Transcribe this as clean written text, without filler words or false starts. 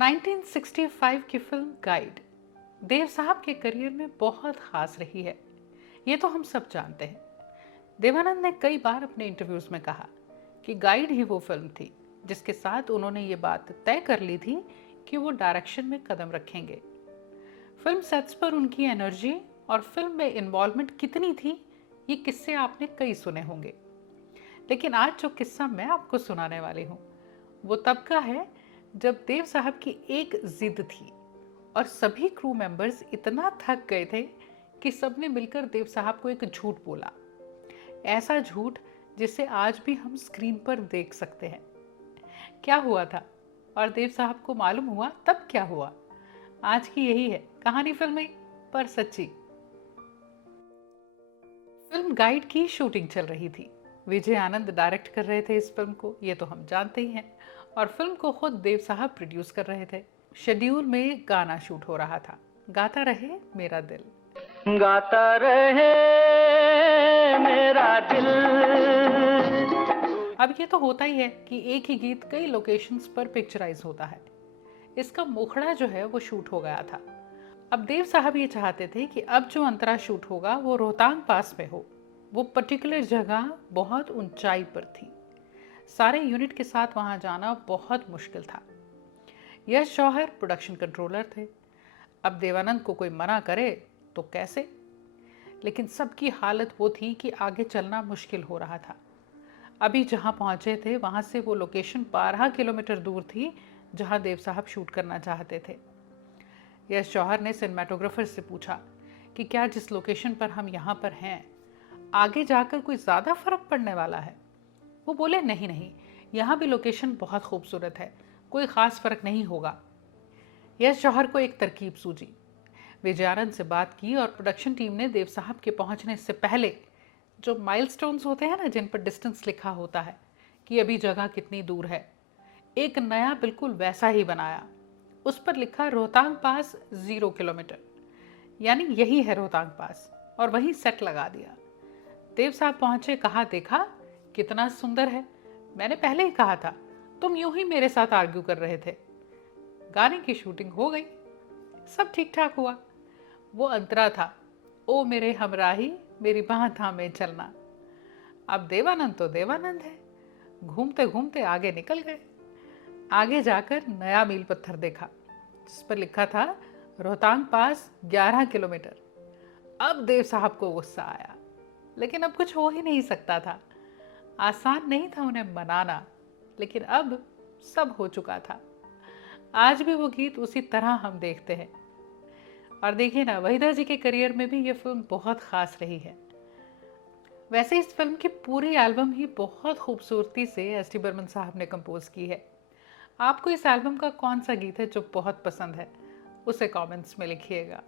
1965 की film guide देव साहब के करियर में बहुत खास रही है। ये तो हम सब जानते हैं। देवानंद ने कई बार अपने इंटरव्यूज में कहा कि गाइड ही वो फिल्म थी जिसके साथ उन्होंने ये बात तय कर ली थी कि वो डायरेक्शन में कदम रखेंगे। फिल्म सेट्स पर उनकी एनर्जी और फिल्म में इन्वॉल्वमेंट कितनी थी, ये किस्से आपने कई सुने होंगे। लेकिन आज जो किस्सा मैं आपको सुनाने वाली हूँ वो तब का है जब देव साहब की एक जिद थी और सभी क्रू मेंबर्स इतना थक गए थे कि सबने मिलकर देव साहब को एक झूठ बोला। ऐसा झूठ जिसे आज भी हम स्क्रीन पर देख सकते हैं। क्या हुआ था और देव साहब को मालूम हुआ तब क्या हुआ, आज की यही है कहानी फिल्मी पर सच्ची। फिल्म गाइड की शूटिंग चल रही थी। विजय आनंद डायरेक्ट कर रहे थे इस फिल्म को, ये तो हम जानते ही हैं, और फिल्म को खुद देव साहब प्रोड्यूस कर रहे थे। शेड्यूल में गाना शूट हो रहा था, गाता रहे मेरा दिल, गाता रहे मेरा दिल। अब ये तो होता ही है कि एक ही गीत कई लोकेशंस पर पिक्चराइज होता है। इसका मुखड़ा जो है वो शूट हो गया था। अब देव साहब ये चाहते थे कि अब जो अंतरा शूट होगा वो रोहतांग पास में हो। वो पर्टिकुलर जगह बहुत ऊंचाई पर थी। सारे यूनिट के साथ वहां जाना बहुत मुश्किल था। यश जौहर प्रोडक्शन कंट्रोलर थे। अब देवानंद को कोई मना करे तो कैसे, लेकिन सबकी हालत वो थी कि आगे चलना मुश्किल हो रहा था। अभी जहां पहुंचे थे वहां से वो लोकेशन 12 किलोमीटर दूर थी जहां देव साहब शूट करना चाहते थे। यश जौहर ने सिनेमाटोग्राफर से पूछा कि क्या जिस लोकेशन पर हम यहाँ पर हैं आगे जाकर कोई ज़्यादा फर्क पड़ने वाला है। वो बोले नहीं नहीं, यहाँ भी लोकेशन बहुत खूबसूरत है, कोई ख़ास फर्क नहीं होगा। यश जौहर को एक तरकीब सूझी। विजयानंद से बात की और प्रोडक्शन टीम ने देव साहब के पहुंचने से पहले जो माइलस्टोन्स होते हैं ना, जिन पर डिस्टेंस लिखा होता है कि अभी जगह कितनी दूर है, एक नया बिल्कुल वैसा ही बनाया। उस पर लिखा रोहतांग पास 0 किलोमीटर, यानी यही है रोहतांग पास, और वहीं सेट लगा दिया। देव साहब पहुंचे, कहा देखा कितना सुंदर है, मैंने पहले ही कहा था, तुम यूं ही मेरे साथ आर्ग्यू कर रहे थे। गाने की शूटिंग हो गई, सब ठीक ठाक हुआ। वो अंतरा था, ओ मेरे हमराही मेरी बाह थामे चलना। अब देवानंद तो देवानंद है, घूमते घूमते आगे निकल गए। आगे जाकर नया मील पत्थर देखा जिस पर लिखा था रोहतांग पास 11 किलोमीटर। अब देव साहब को गुस्सा आया, लेकिन अब कुछ हो ही नहीं सकता था। आसान नहीं था उन्हें मनाना, लेकिन अब सब हो चुका था। आज भी वो गीत उसी तरह हम देखते हैं। और देखिए ना, वहीदा जी के करियर में भी ये फिल्म बहुत खास रही है। वैसे इस फिल्म की पूरी एल्बम ही बहुत खूबसूरती से एस टी बर्मन साहब ने कंपोज की है। आपको इस एल्बम का कौन सा गीत है जो बहुत पसंद है, उसे कमेंट्स में लिखिएगा।